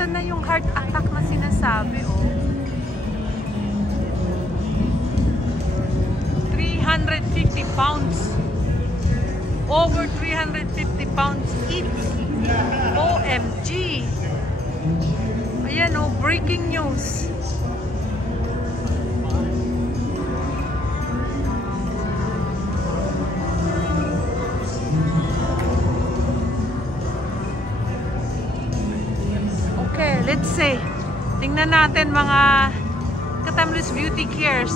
Ito na yung heart attack na sinasabi, oh. 350 pounds. Over 350 pounds each. OMG. Ayan, oh, breaking news. Okay, let's say, tingnan natin mga Katamlis Beauty Cares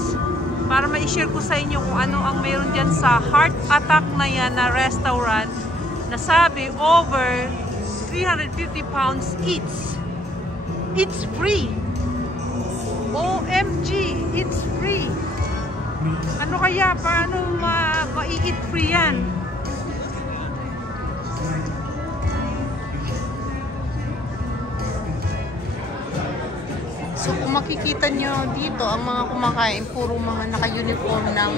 para ma-share ko sa inyo kung ano ang mayroon dyan sa heart attack na yan na restaurant na sabi over 350 pounds each. It's free. OMG, it's free. Ano kaya? Paano ma-eat free yan? So kung makikita nyo dito, ang mga kumakain, puro mga naka-uniform ng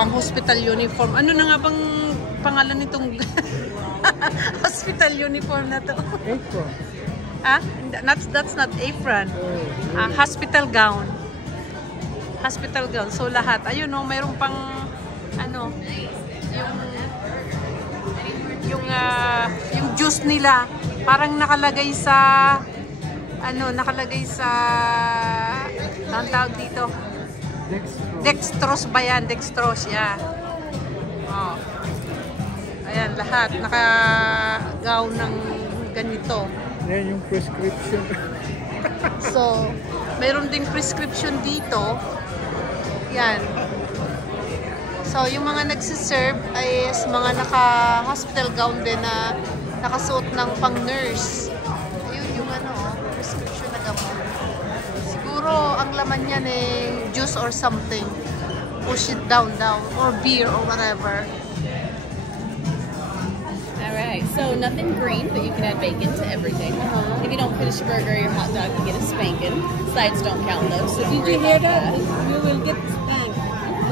pang-hospital uniform. Ano na nga bang pangalan nitong hospital uniform na to? Apron. Ah? That's not apron. Hospital gown. Hospital gown. So lahat. Ayun, no, mayroon pang ano, yung juice nila parang nakalagay sa ano, nakalagay sa ang tawag dito, dextrose ba yan? Dextrose, yeah. Oh. Ayan, lahat naka-gown ng ganito. Yan yung prescription. So, mayroon ding prescription dito. Yan. So, yung mga nagsiserve ay mga naka-hospital gown din na nakasuot ng pang-nurse. Ayun yung ano, prescription na gamot. Siguro, ang laman yan eh, juice or something. Push it down, or beer or whatever. Alright, so nothing green, but you can add bacon to everything. If you don't finish your burger or your hot dog, you get a spanking. Sides don't count though, so Did you hear that? You will get spanked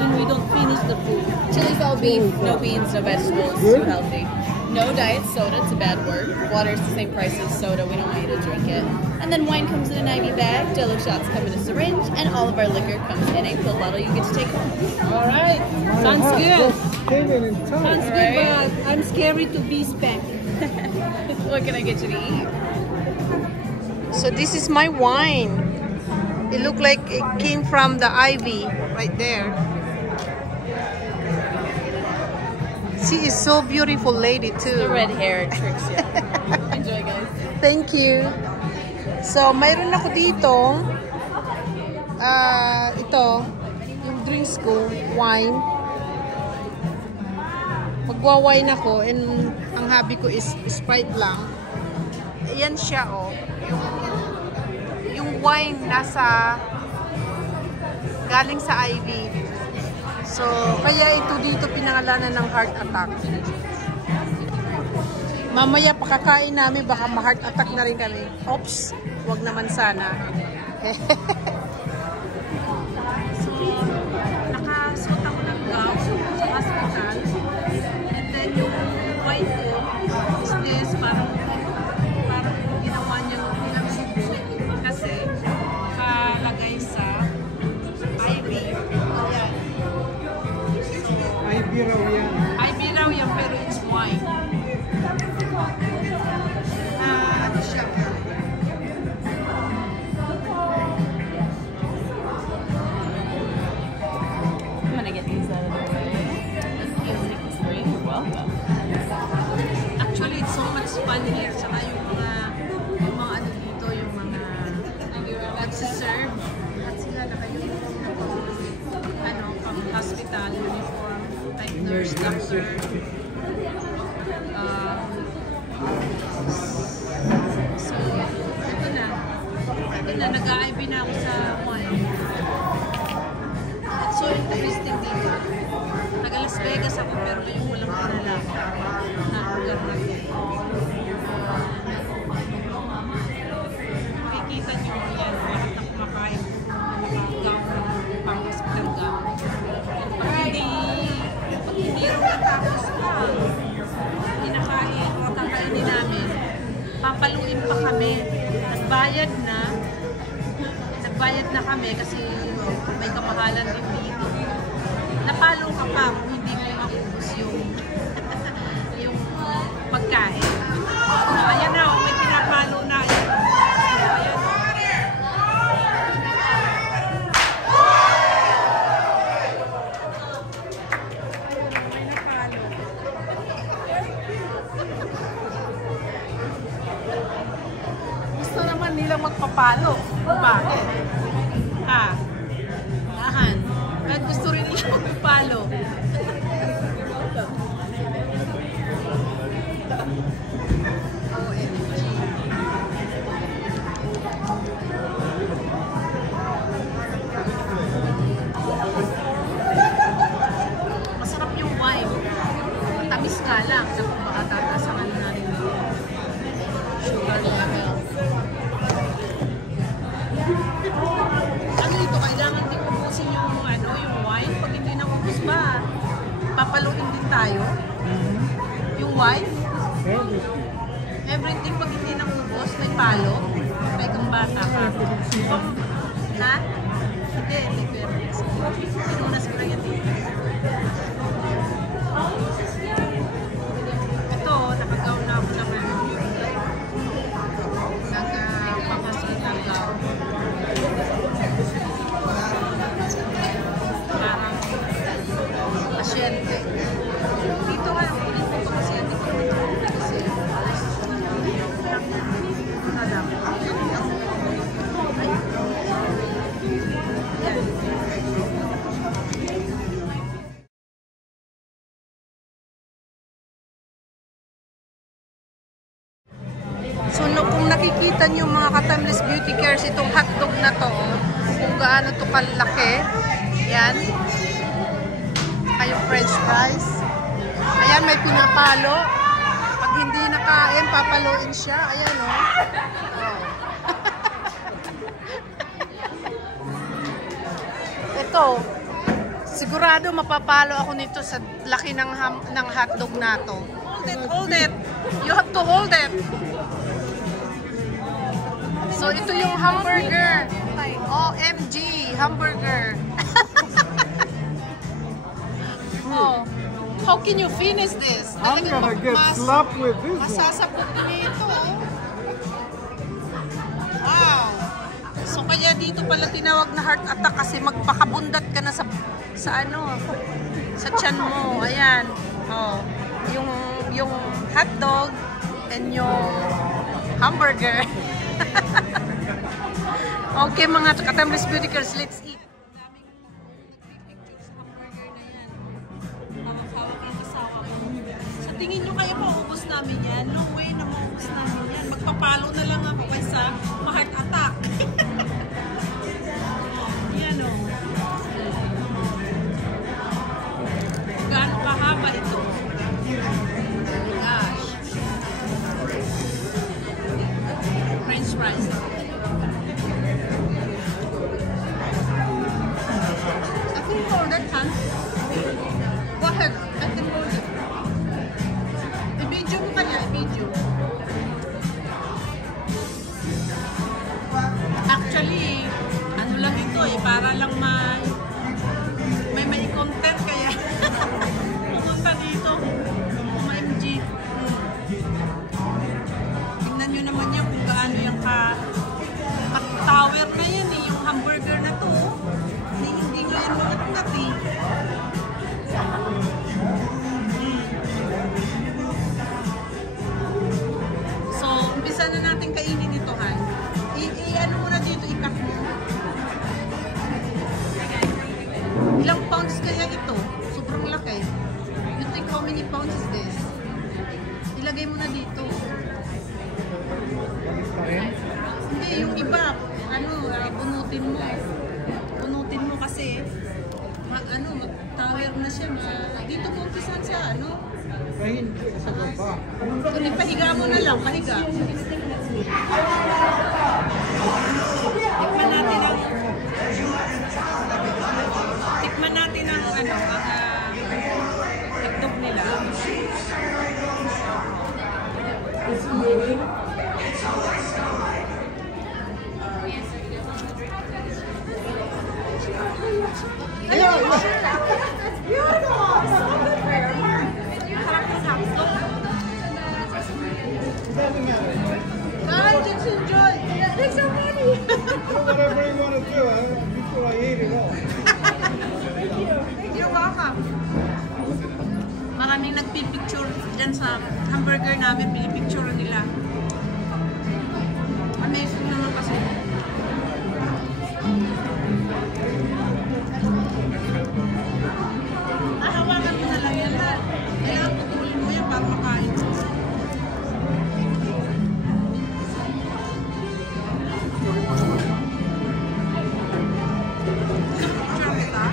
when we don't finish the food. Chili's all beef, no beans, no vegetables, too healthy. No diet soda, it's a bad word. Water is the same price as soda, we don't want you to drink it. And then wine comes in an IV bag, Jello shots come in a syringe, and all of our liquor comes in a pill bottle you get to take home. Alright, sounds good. Sounds Good, but I'm scary to be spanked. What can I get you to eat? So this is my wine. It looked like it came from the ivy right there. She is so beautiful lady too. The red hair tricks you. Enjoy, guys. Thank you. So mayroon ako dito ito yung drinks ko, wine. Magwa-wine ako and ang hobby ko is Sprite lang. Ayan siya, oh. Yung wine nasa galing sa IV. So, kaya ito dito pinangalanan ng heart attack. Mamaya pakakain namin, baka ma-heart attack na rin kami. Oops, wag naman sana. So, nakasuot ako ng gown sa hospital. And then yung wine ko is this, parang ginawa niyang pinagsubo kasi nakalagay sa IV. Ayan. IV raw yan. IV raw yan, pero it's wine. Ano siya? I'm gonna get these out of the way. Thank you, Nicholas Green. You're welcome. Actually, it's so much fun here. Saka yung mga ano dito, yung mga nagsiserve. At sila naka-uniform na ano, pang hospital uniform, like nurse, doctor. So, ito na, nag-IV na ako sa wine. It's so interesting dito. Taga Las Vegas ako, pero ngayon walang panalak na lugar na ito. Makikita nyo yan, bakit ako kumakain gown, pang hospital gown. Pag hindi raw natapos ka, Nagbayad na kami kasi may kamahalan din dito. Napalo ka pa kung hindi mo maubos yung yung pagkain. Ayan na, may pinapalo na. Ayan. Gusto naman nilang magpapalo. Bakit? Ha? Yahan. Kahit gusto rin nilang magpapalo. OMG. Masarap yung wine. Tamis ka lang. Baka tatasangan na rin yung sugar level. Ano ito? Kailangan din ubusin yung wine. Pag hindi naubos ba, papaluin din tayo. Yung wine. Everything pag hindi naubos, may palo. May kang bata pa. Ha? Hindi, hindi pwede. Pinunas ko lang yan dito. Ito, nakagaw na ako naman. Nagpapasitan gaw. Parang pasyente. Dito kayo, kunin ko ito kasi hindi ko kasi so, kung nakikita nyo mga ka-Timeless Beauty Cares, itong hotdog na to, kung gaano to kalaki, yan. Yung french fries. Ayan, may pinapalo. Pag hindi nakain, papaluin siya. Ayan, oh. Ito, sigurado mapapalo ako nito sa laki ng hotdog na to. Hold it, hold it. You have to hold it. So, ito yung hamburger. OMG, hamburger. Oh, how can you finish this? I'm gonna get slapped with this one. Masasapot din ito. Wow. So kaya dito pala tinawag na heart attack kasi magpakabundat ka na sa tiyan mo. Ayan. Oh, yung hotdog and yung hamburger. Okay mga ka-Timeless Beauty Cares, let's eat. Tingin nyo kayo maubos namin yan? No way na maubos namin yan. Magpapalo na lang ako kaysa ma-heart attack. Yan o. Gaano kahaba ito? Gosh. French fries. I can hold it, huh? Go ahead. I can hold it. I-video mo kanya, i-video. Actually, ano lang ito eh, para lang may content kaya pumunta dito. OMG. Tingnan nyo naman yan kung gaano yung tower na yan eh, yung hamburger na to. Hindi ko yan magat-gat eh. Umpisa na natin kainin ito, Han. I-ano mo na dito, i-cut mo. Ilang pounds kaya ito? Sobrang laki. You think how many pounds is this? Ilagay mo na dito. Hindi, yung iba, bunutin mo. Bunutin mo kasi, mag-tower na siya. Dito ko umpisan sa, Ay, hindi. Sa baba. Kundi pahiga mo na lang, pahiga. Tikman natin ang hotdog nila. pinipicture dyan sa hamburger namin, pinipicture nila. Amazing naman kasi. Hawakan mo na lang yan ha. Kaya putulin mo yan para makain. Picture kita.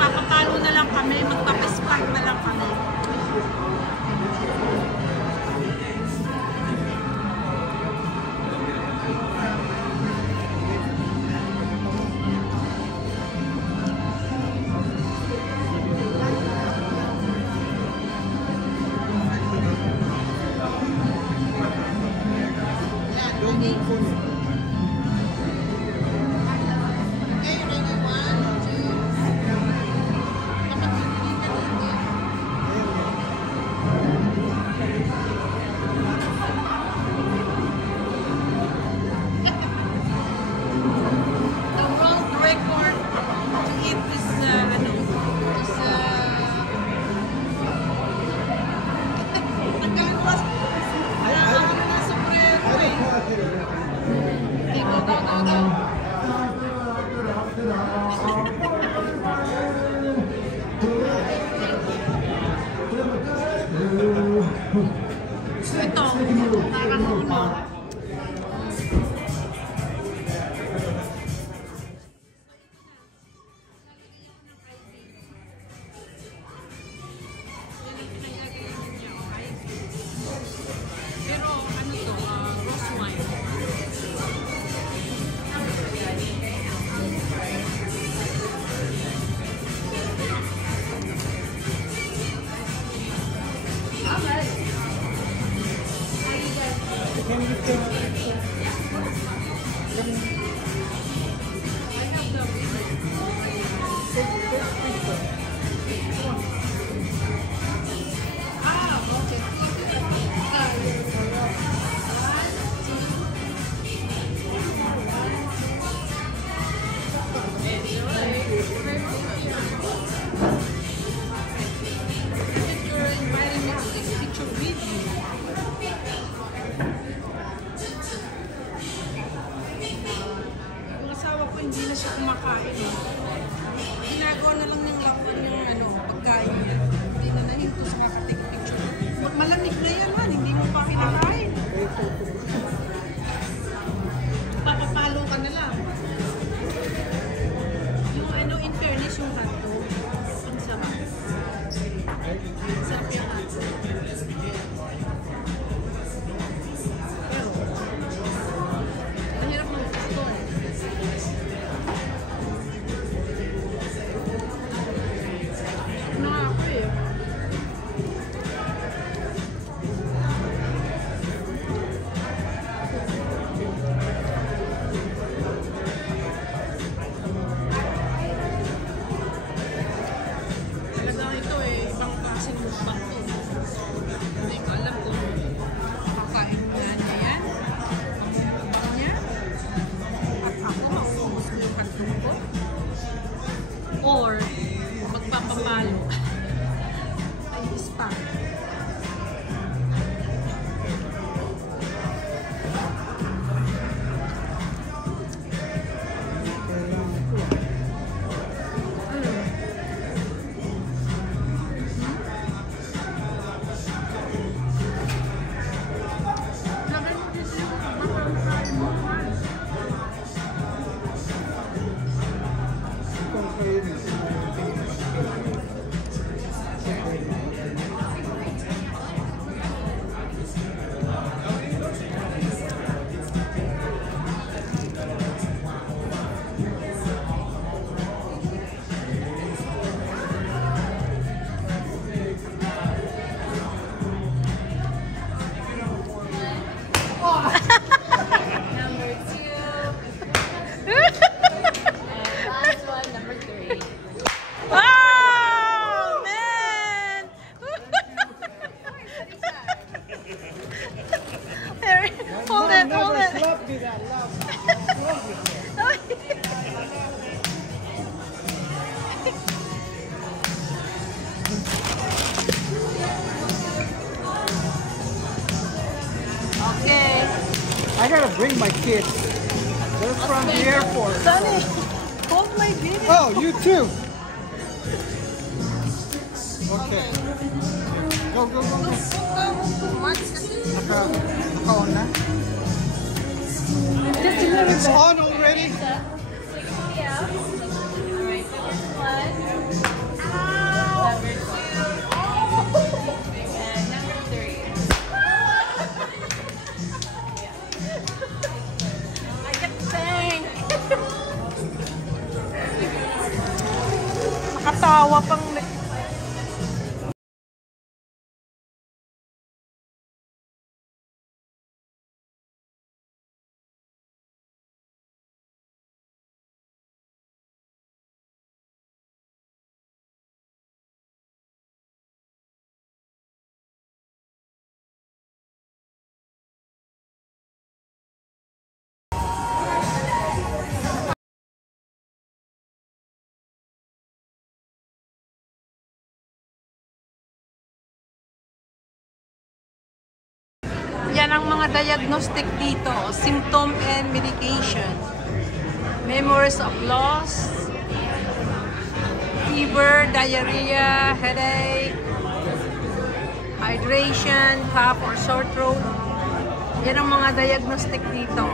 Papapalo na lang kami, magpapaspark na lang kami. Ito, parang uno. Pero ano to, rose wine. Hindi na siya kumakain. Ginagawa na lang ng lakon yung pagkain niya. Hindi na nahinto sa makatake picture. Malamig na yan man, hindi mo pa kinakain. Papapalo ka na lang. Yung in fairness yung hotdog. Ang sarap. Ang sarap yung hotdog. Pero, mahirap mag-gusto eh. kidneys. Number 2. Last one, number 3. Oh, man! There, hold it, hold it. Slap me that last. Okay. I gotta bring my kids. They're from the airport. Sunny, hold my baby. Oh, you too. Okay. Go, go, go, go. On na. It's on already. Yeah. Alright, number 1. Number 2. And number 3. I get thank. Nakatawa pang yan ang mga diagnostic dito, symptom and medication. Memories of loss, fever, diarrhea, headache, hydration, cough or sore throat. Yan ang mga diagnostic dito.